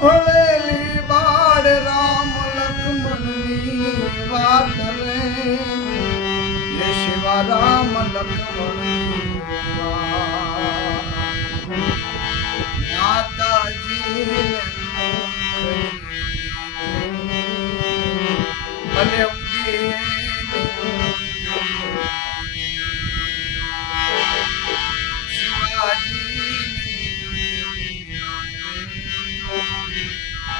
भले बार राम लक्ष्मी बारे शिवा राम लक्ष्मी माता जी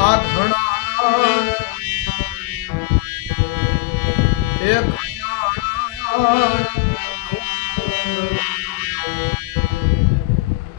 आखड़ा एक आखड़ा